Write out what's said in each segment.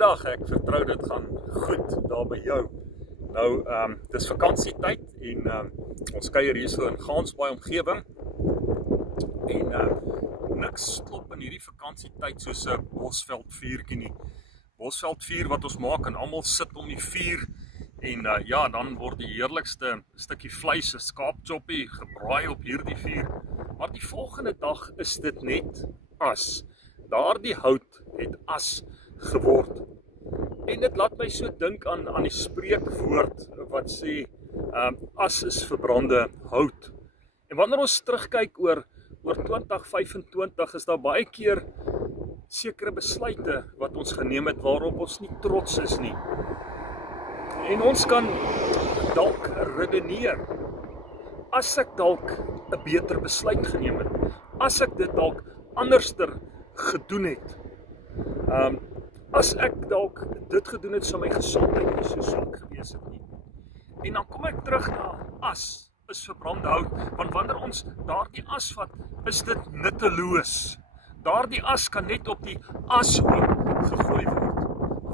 Goeiedag, ek vertrou dit gaan goed daar by jou. Nou, dis vakansietyd en ons kuier hier so in Gansbaai omgewing. En niks klop in hierdie vakansietyd soos 'n bosveldvuurtjie nie. Bosveldvuur wat ons maak en almal sit om die vuur. En ja, dan word die heerlikste stukkie vleis, 'n skaapchoppie, gebraai op hierdie vuur. Maar die volgende dag is dit net as. Daardie hout het as geword. En dit laat my so dink aan die spreekwoord wat sê, as is verbrande hout. En wanneer ons terugkyk oor 2025 is daar baie keer sekere besluite wat ons geneem het waarop ons nie trots is nie. En ons kan dalk redeneer, as ek dalk 'n beter besluit geneem het, as ek dit dalk anderster gedoen het, as ek dalk dit gedoen het, sou my gesondheid nie so swak gewees het nie. En dan kom ek terug na as is verbrande hout, want wanneer ons daardie as vat, is dit nutteloos. Daardie as kan net op die ashoop gegooi word.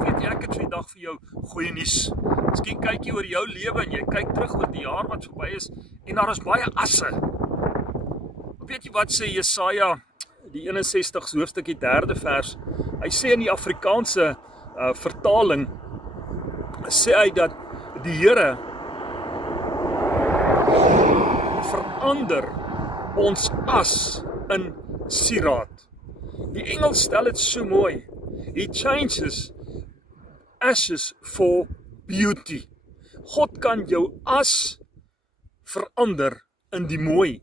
Weet jy, ek het vandag vir jou goeie nuus. Miskien kyk jy oor jou lewe en jy kyk terug oor die jaar wat verby is en daar is baie asse. Weet jy wat sê Jesaja, die 61ste hoofstuk, die 3de vers? Hy sê in die Afrikaanse vertaling, sê hy dat die Here verander ons as in sieraad. Die Engels stel dit so mooi. He changes ashes for beauty. God kan jou as verander in die mooi.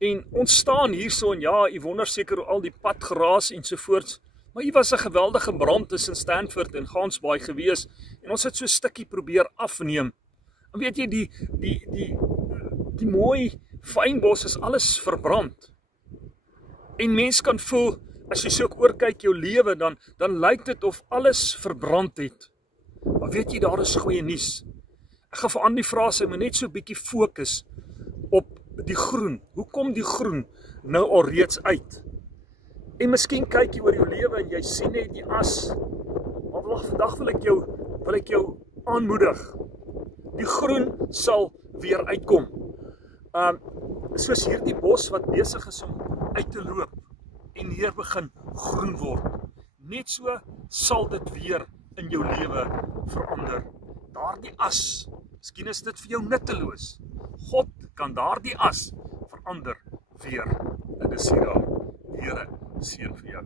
En ons staan hierso en ja, jy wonder seker al die padgeraas ensovoorts, maar hier was 'n geweldige brand tussen Stanford en Gansbaai gewees en ons het so 'n stukkie probeer afneem. En weet jy, die mooi fynbos is alles verbrand. En mens kan voel, as jy so oorkyk jou lewe, dan lyk dit of alles verbrand het. Maar weet jy, daar is goeie nuus. Ek gaan vir Andy vra, sy moet net so 'n bietjie fokus op die groen. Hoe kom die groen nou al reeds uit? En miskien kyk jy oor jou lewe en jy sien net die as. Maar vandag wil ek jou aanmoedig. Die groen sal weer uitkom. Soos hierdie bos wat besig is om uit te loop en hier begin groen word. Net so sal dit weer in jou lewe verander. Daardie as, miskien is dit vir jou nutteloos. God kan daardie as verander weer in 'n sieraad. Die Here seën vir jou.